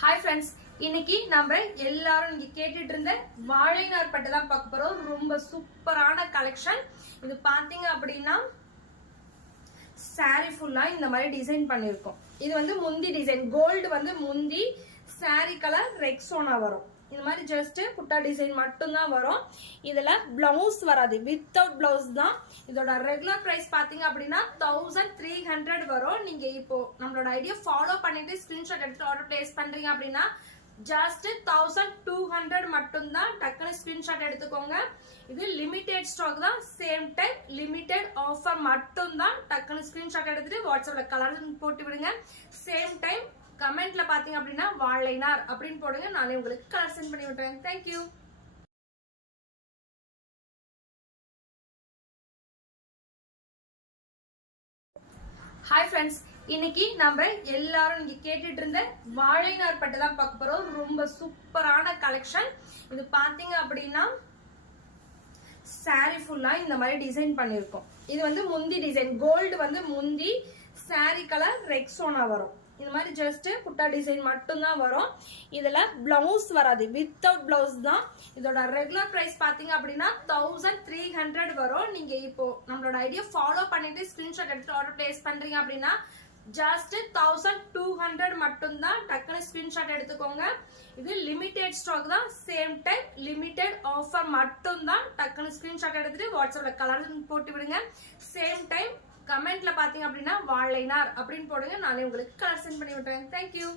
Hi friends இன்னைக்கு நம்ம எல்லாரும் நீங்க கேட்டுட்டு இருந்த வாழைநார் பட்டு தான் பார்க்க போறோம். ரொம்ப சூப்பரான கலெக்ஷன் இது பாத்தீங்க அப்படின்னா சாரி ஃபுல்லா இந்த மாதிரி டிசைன் பண்ணியிருக்கோம். இது வந்து முந்தி டிசைன் கோல்டு வந்து முந்தி சாரி கலர் ரெக்ஸோனா வரும். இந்த மாதிரி ஜஸ்ட் புட்டா டிசைன் மட்டும்தான் வரும். இதுல பிளவுஸ் வராது. வித்தவுட் பிளவுஸ் தான் இதோட ரெகுலர் பிரைஸ் பாத்தீங்க அப்படின்னா தௌசண்ட் த்ரீ ஹண்ட்ரட் வரும். நீங்க இப்போ நம்மளோட ஐடியா ஃபாலோ பண்ணிட்டு ஸ்கிரீன்ஷாட் எடுத்து ஆர்டர் பிளேஸ் பண்றீங்க அப்படின்னா ஜஸ்ட் தௌசண்ட் டூ ஹண்ட்ரட் மட்டும்தான் டக்குனு ஸ்கிரீன்ஷாட் எடுத்துக்கோங்க. இது லிமிடெட் ஸ்டாக் தான். சேம் டைம் லிமிடெட் ஆஃபர் மட்டும்தான் டக்குனு ஸ்கிரீன்ஷாட் எடுத்துட்டு வாட்ஸ்அப்ல கலர் போட்டு விடுங்க சேம் டைம் கமெண்ட்ல பாத்தீங்க அப்படின்னா வாழைனார் அப்படின்னு போடுங்க. நானே உங்களுக்கு கலர் சென்ட் பண்ணி விட்டுறேன். தேங்க்யூ ஹாய் ஃப்ரெண்ட்ஸ் இன்னைக்கு நம்ம எல்லாரும் நீங்க கேட்டுட்டு இருந்த வாழைநார் பட்டு தான் பார்க்க போறோம். ரொம்ப சூப்பரான கலெக்ஷன் இது பாத்தீங்க அப்படின்னா சாரி ஃபுல்லா இந்த மாதிரி டிசைன் பண்ணிருக்கோம் இது வந்து முந்தி டிசைன் கோல்டு வந்து முந்தி saree கலர் ரெக்ஸோனா வரும். இந்த மாதிரி ஜஸ்ட் புட்டா டிசைன் மட்டும்தான் வரும். இதுல பிளவுஸ் வராது. வித்தவுட் பிளவுஸ் தான் இதோட ரெகுலர் பிரைஸ் பாத்தீங்க அப்படின்னா தௌசண்ட் த்ரீ ஹண்ட்ரட் வரும். நீங்க இப்போ நம்மளோட ஐடியா ஃபாலோ பண்ணிட்டு ஸ்கிரீன்ஷாட் எடுத்து ஆர்டர் பிளேஸ் பண்றீங்க அப்படின்னா ஜஸ்ட் தௌசண்ட் டூ ஹண்ட்ரட் மட்டும்தான் டக்குனு ஸ்கிரீன்ஷாட் எடுத்துக்கோங்க. இது லிமிடெட் ஸ்டாக் தான். சேம் டைம் லிமிடெட் ஆஃபர் மட்டும்தான் டக்குனு ஸ்கிரீன்ஷாட் எடுத்துட்டு வாட்ஸ்அப்ல கலர் போட்டு விடுங்க. சேம் டைம் கமெண்ட்ல பாத்தீங்க அப்படின்னா வாழைனார் அப்படின்னு போடுங்க. நானே உங்களுக்கு கலர் சென்ட் பண்ணி விட்டுறேன். தேங்க்யூ